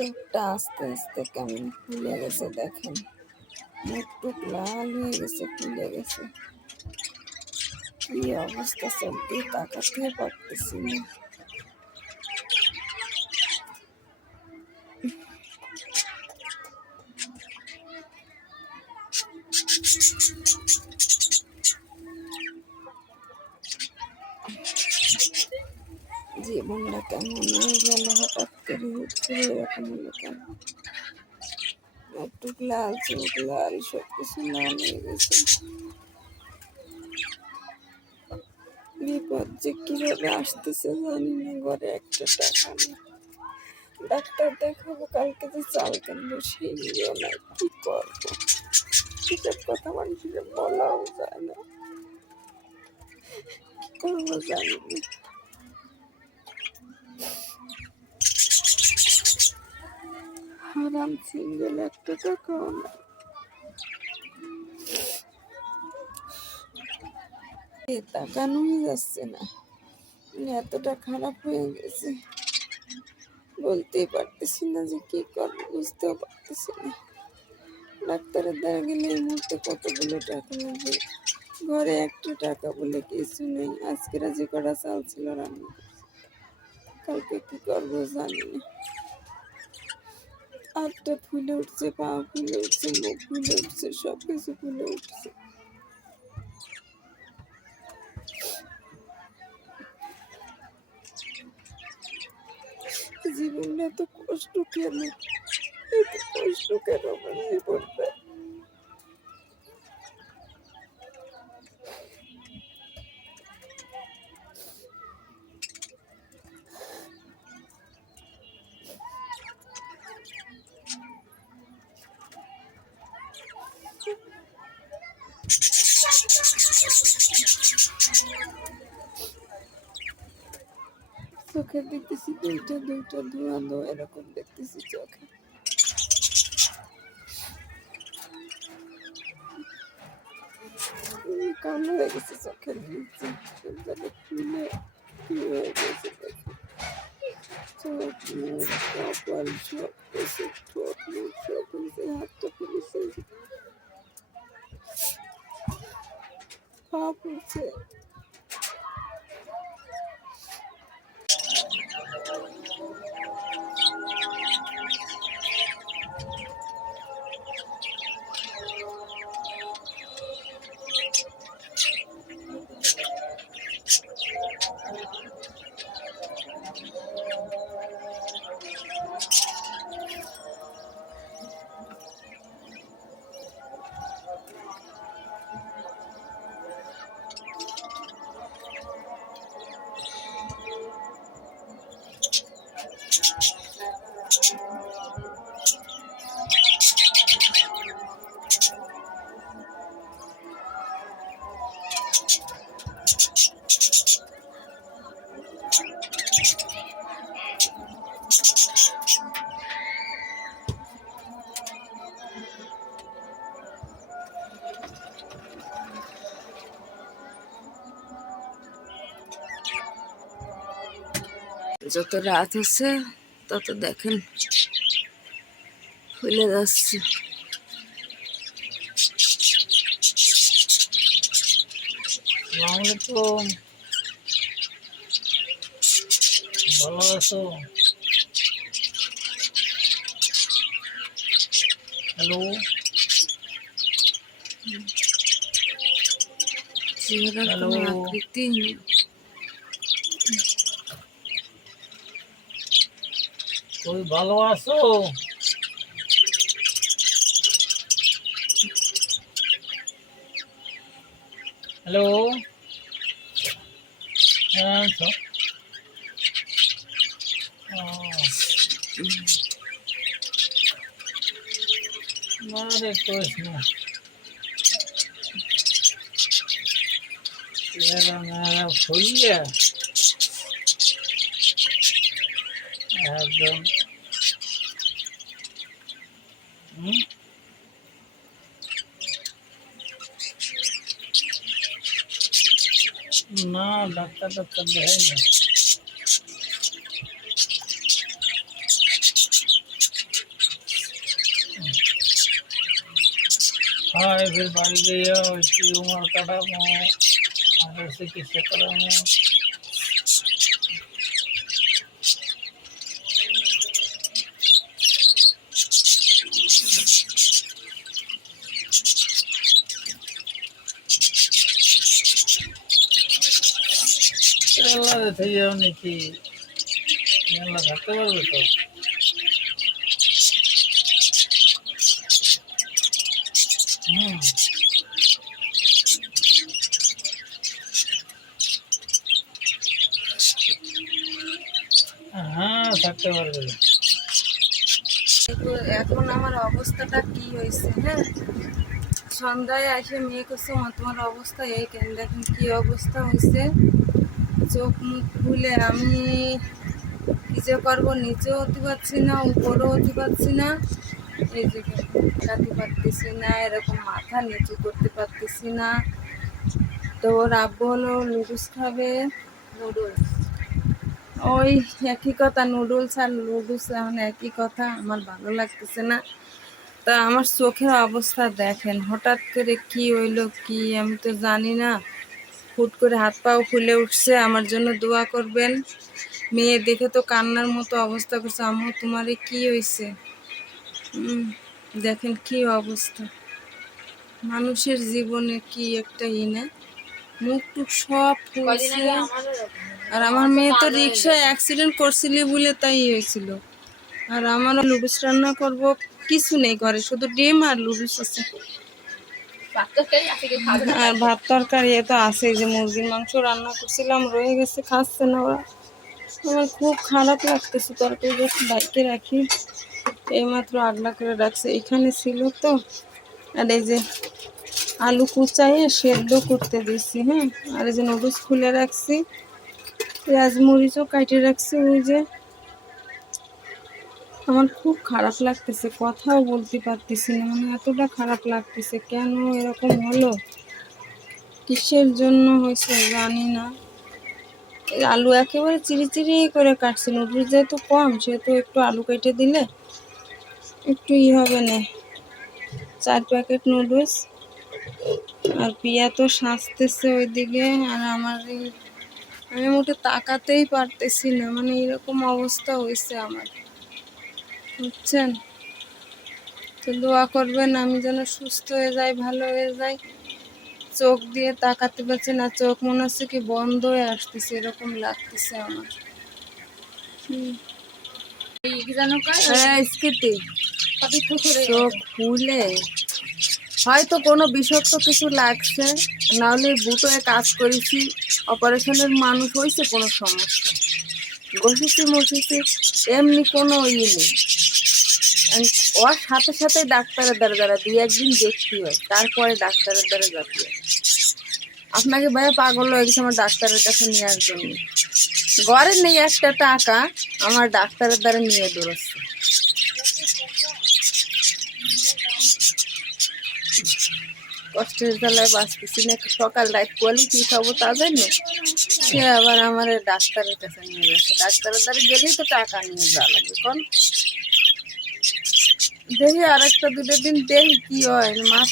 চোখটা আস্তে আস্তে কেমন ফুলে গেছে দেখেন, মুখ টুক লাল হয়ে গেছে, ফুলে গেছে। কি অবস্থা, চোখ দিয়ে তাকাতে পারতেছি না। জীবনটা কেমন হয়ে গেল হঠাৎ করে, হুট করে এরকম হলো কেন? মুখ লাল, চোখ লাল, সবকিছু লাল হয়ে গেছে। বিপদ যে কিভাবে আসতেছে জানি না, ঘরে একটা টাকা নেই। ডাক্তার দেখাবো কালকে, যে চাল কিনবো সেই নিয়েও নাই। কি করবো, সেসব কথা মানুষের বলাও যায় না, কি করবো জানি না। হারাম সিঙ্গেল একটা টাকাও না। তাকানোই যাচ্ছে না, এতটা খারাপ হয়ে গেছে। বলতেই পারতেছি না যে কি করবো, বুঝতেও পারতেছি না। ডাক্তারের দ্বারা গেলে এই মুহূর্তে কতগুলো টাকা লাগবে, ঘরে একটা টাকা বলে কিছু নেই। আজকে যে কটা চাল ছিল রান্না করছি, কালকে কি করবো জানি না। হাতটা ফুলে উঠছে, পা ফুলে উঠছে, মুখ ফুলে উঠছে, সবকিছু ফুলে উঠছে। জীবনটা এত কষ্ট কেন, এত কষ্ট কেন আমার জীবনটা? চোখে দেখতেছি দুইটা দুইটা ধোয়া ধোয়া এরকম দেখতেছি চোখে। কালো হয়ে গেছে চোখের নিচে, ফুলে কি হয়ে গেছে দেখে। চোখ মুখ কপাল সব কিছু, ঠোঁট মুখ সব হয়েছে, হাতটা ফুলেছে, পা ফুলছে। যত রাত হচ্ছে তত দেখেন ফুলে যাচ্ছে। আসসালামু ভালো আছো? হ্যালো, চেহারার কোনো আকৃতি নেই। তুমি ভালো আছো? হ্যালো, হ্যাঁ তো মারে কোস না, চেহারা মেহারা ফুলিয়ে একদম না, ডাক্তার টাক্তার দেখাই না। हाँ फिर बारी गई है उसकी उम्र कटामो और चिकित्सा करामो মেলা થઈ যাও নাকি মেলা থাকতে পারবে তো হুম হ্যাঁ থাকতে পারবে এখন আমার অবস্থাটা কি হয়েছে, হ্যাঁ, সন্ধ্যায় এসে মেয়ে করছে মা তোমার অবস্থা এই কেন, দেখেন কি অবস্থা হয়েছে। চোখ মুখ খুলে আমি কি যে করবো, নিচেও হতে পারছি না, উপরেও হতে পারছি না, এই যে কাটতে পারতেছি না, এরকম মাথা নিচু করতে পারতেছি না। তো ওর আব্বু হলো নুডলস খাবে, নুডলস, ওই একই কথা, নুডলস আর নুডলস এখন একই কথা, আমার ভালো লাগতেছে না। তা আমার চোখের অবস্থা দেখেন, হঠাৎ করে কি হইলো কি আমি তো জানি না, হুট করে হাত পাও ফুলে উঠছে। আমার জন্য দোয়া করবেন। মেয়ে দেখে তো কান্নার মতো অবস্থা করছে, আম্মু তোমারে কি হয়েছে। দেখেন কি অবস্থা, মানুষের জীবনে কি একটা না, মুখ টুক সব ফুলছে। আর আমার মেয়ে তো রিক্সায় অ্যাক্সিডেন্ট করছিলি বলে তাই হয়েছিল। আর আমারও লুডুস রান্না করব, কিছু নেই ঘরে, শুধু ডিম আর লুডুস আছে। আর ভাত তরকারি তো আছে, যে মুরগির মাংস রান্না করছিলাম রয়ে গেছে, খাচ্ছে না ওরা। আমার খুব খারাপ লাগতেছে, তরকারি যখন বাইকে রাখি এইমাত্র আগলা করে রাখছে, এখানে ছিল তো। আর এই যে আলু কুচাইয়ে সেদ্ধ করতে দিচ্ছি, হ্যাঁ, আর এই যে নুডলস খুলে রাখছি, পেঁয়াজ মরিচও কাটে রাখছি। ওই যে আমার খুব খারাপ লাগতেছে, কথাও বলতে পারতেছি না, মানে এতটা খারাপ লাগতেছে। কেন এরকম হলো, কিসের জন্য হয়েছে জানি না। এই আলু একেবারে চিরি চিরি করে কাটছে, নুডলস যেহেতু কম সেহেতু একটু আলু কেটে দিলে একটু হবে না। 4 প্যাকেট নুডলস, আর পিয়া তো সাজতেছে ওইদিকে, আর আমার আমি মোটে তাকাতেই পারতেছি না, মানে এরকম অবস্থা হয়েছে আমার, বুঝছেন। তো দোয়া করবেন আমি যেন সুস্থ হয়ে যাই, ভালো হয়ে যাই। চোখ দিয়ে তাকাতে পারছি না, চোখ মনে হচ্ছে কি বন্ধ হয়ে আসতেছে, এরকম লাগতেছে আমার। স্কিটি চোখ ফুলে হয়তো কোনো বিষাক্ত কিছু লাগছে, নাহলে বুটোয় কাজ করেছি, অপারেশনের মানুষ হয়েছে, কোনো সমস্যা, ঘষেছি মুছেছি, এমনি কোনো নেই। ওর সাথে সাথে ডাক্তারের দ্বারা 2-1 দিন দেখতে হয়, তারপরে ডাক্তারের দ্বারা যেতে হয়। আপনাকে ভাইয়া পাগল হয়ে গেছে আমার ডাক্তারের কাছে নেওয়ার জন্য, ঘরে নেই একটা টাকা, আমার ডাক্তারের দ্বারা নিয়ে দৌড়াচ্ছে। কষ্টের জ্বালায় বাঁচতেছি না, সকাল রাত কোয়ালি কি খাবো তা জানি, সে আবার আমার ডাক্তারের কাছে নিয়ে যাচ্ছে, ডাক্তারের দ্বারা গেলেই তো টাকা নিয়ে যাওয়া লাগবে। কোন দেখি আর একটা 2 দিন দেখি কি হয়, মাছ